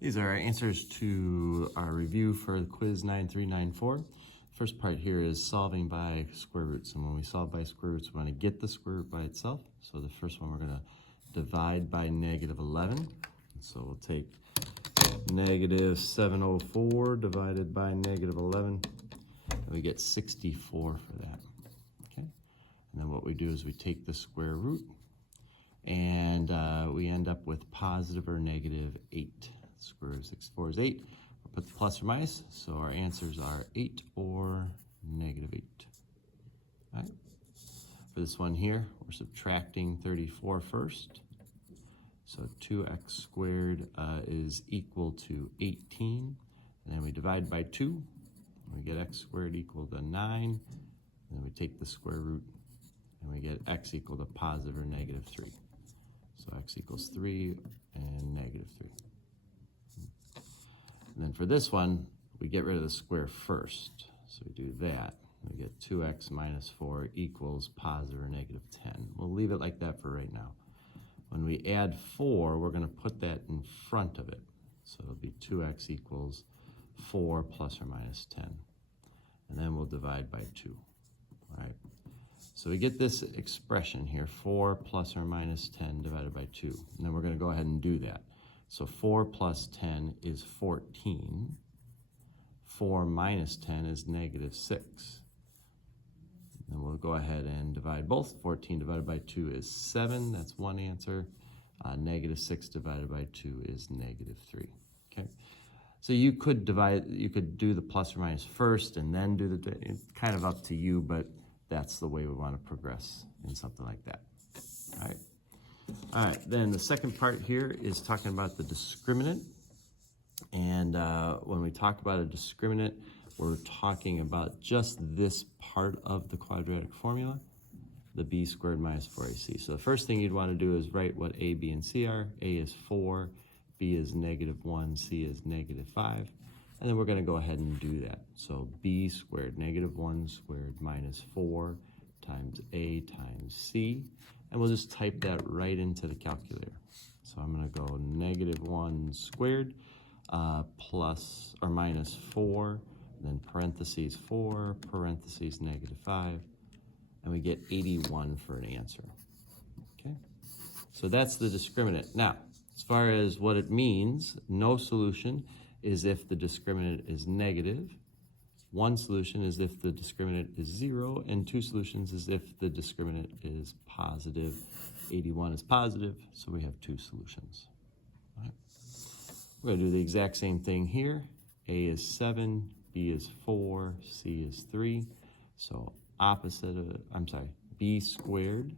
These are our answers to our review for the quiz 9394. First part here is solving by square roots. And when we solve by square roots, we want to get the square root by itself. So the first one, we're going to divide by negative 11. So we'll take negative 704 divided by negative 11, and we get 64 for that. Okay. And then what we do is we take the square root, and we end up with positive or negative 8. Square root of 64 is 8. We'll put the plus or minus, so our answers are 8 or negative 8. All right. For this one here, we're subtracting 34 first. So 2x squared is equal to 18. And then we divide by 2. We get x squared equal to 9. And then we take the square root, and we get x equal to positive or negative 3. So x equals 3 and negative 3. And then for this one, we get rid of the square first. So we do that. We get 2x minus 4 equals positive or negative 10. We'll leave it like that for right now. When we add 4, we're going to put that in front of it. So it'll be 2x equals 4 plus or minus 10. And then we'll divide by 2. All right. So we get this expression here, 4 plus or minus 10 divided by 2. And then we're going to go ahead and do that. So 4 plus 10 is 14. 4 minus 10 is negative 6. And we'll go ahead and divide both. 14 divided by 2 is 7. That's one answer. Negative 6 divided by 2 is negative 3. Okay. So you could do the plus or minus first and then do the, it's kind of up to you, but that's the way we want to progress in something like that. All right. All right, then the second part here is talking about the discriminant. And when we talk about a discriminant, we're talking about just this part of the quadratic formula, the b squared minus 4ac. So the first thing you'd want to do is write what a, b, and c are. A is 4, b is negative 1, c is negative 5. And then we're going to go ahead and do that. So b squared, negative 1 squared minus 4 times a times c. And we'll just type that right into the calculator. So I'm going to go negative 1 squared plus or minus 4, then parentheses 4, parentheses negative 5, and we get 81 for an answer. Okay, so that's the discriminant. Now, as far as what it means, no solution is if the discriminant is negative. One solution is if the discriminant is 0, and two solutions is if the discriminant is positive. 81 is positive, so we have two solutions. All right. We're going to do the exact same thing here. A is 7, B is 4, C is 3. So opposite of, B squared.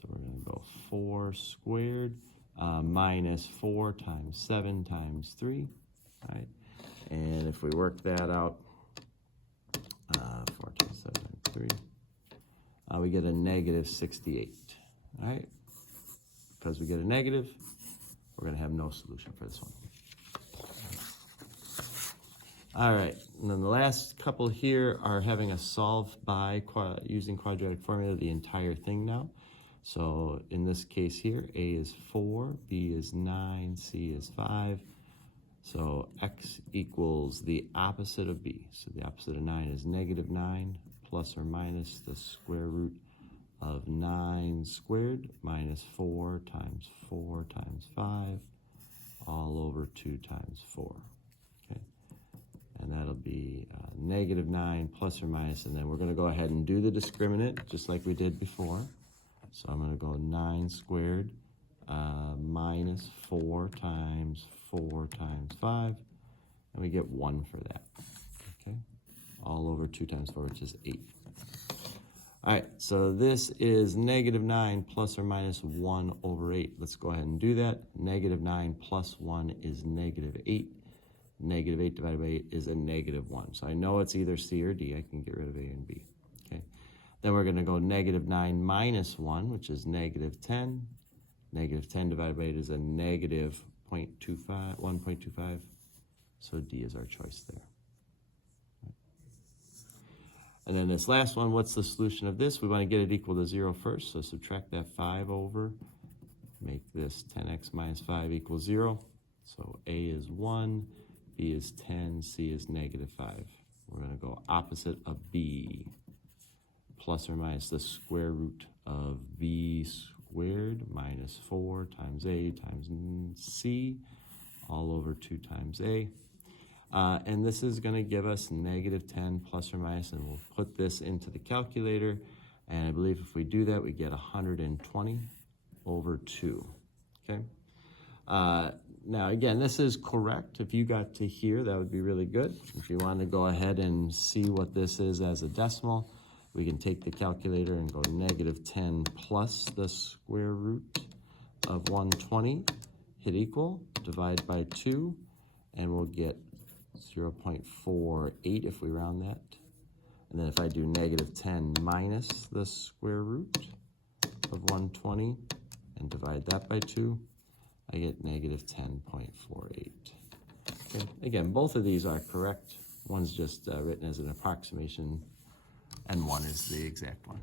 So we're going to go 4 squared minus 4 times 7 times 3. All right. And if we work that out, 4 times 7 times 3, we get a negative 68. All right? Because we get a negative, we're going to have no solution for this one. All right, and then the last couple here are having us solve by using quadratic formula the entire thing now. So in this case here, A is 4, B is 9, C is 5. So x equals the opposite of b. So the opposite of 9 is negative 9 plus or minus the square root of 9 squared minus 4 times 5 all over 2 times 4. Okay, and that'll be negative 9 plus or minus, and then we're going to go ahead and do the discriminant just like we did before. So I'm going to go 9 squared minus 4 times 5, and we get 1 for that. Okay, all over 2 times 4, which is 8. All right, so this is negative 9 plus or minus 1 over 8. Let's go ahead and do that. Negative 9 plus 1 is negative 8. Negative 8 divided by 8 is a negative 1. So I know it's either C or D. I can get rid of A and B. Okay, then we're going to go negative 9 minus 1, which is negative 10. Negative 10 divided by 8 is a negative 1.25. So D is our choice there. And then this last one, what's the solution of this? We want to get it equal to 0 first, so subtract that 5 over. Make this 10x minus 5 equals 0. So A is 1, B is 10, C is negative 5. We're going to go opposite of B, plus or minus the square root of B squared minus 4 times A times C, all over 2 times A. And this is going to give us negative 10 plus or minus, and we'll put this into the calculator. And I believe if we do that, we get 120 over 2. Okay. Now, again, this is correct. If you got to here, that would be really good. If you want to go ahead and see what this is as a decimal, we can take the calculator and go negative 10 plus the square root of 120, hit equal, divide by 2, and we'll get 0.48 if we round that. And then if I do negative 10 minus the square root of 120 and divide that by 2, I get negative 10.48. Okay. Again, both of these are correct. One's just written as an approximation, and one is the exact one.